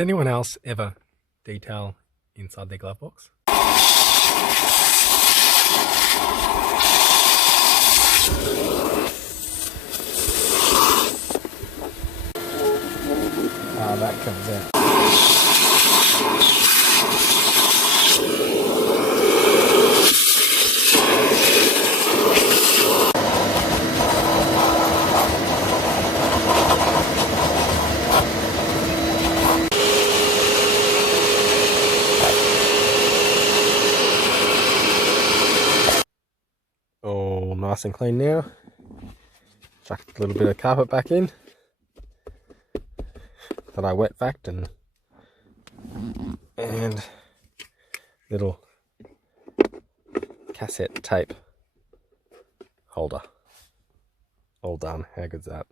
anyone else ever detail inside their glove box? Ah, that comes out. All nice and clean now. Chuck a little bit of carpet back in that I wet vacked and little cassette tape holder. All done. How good's that?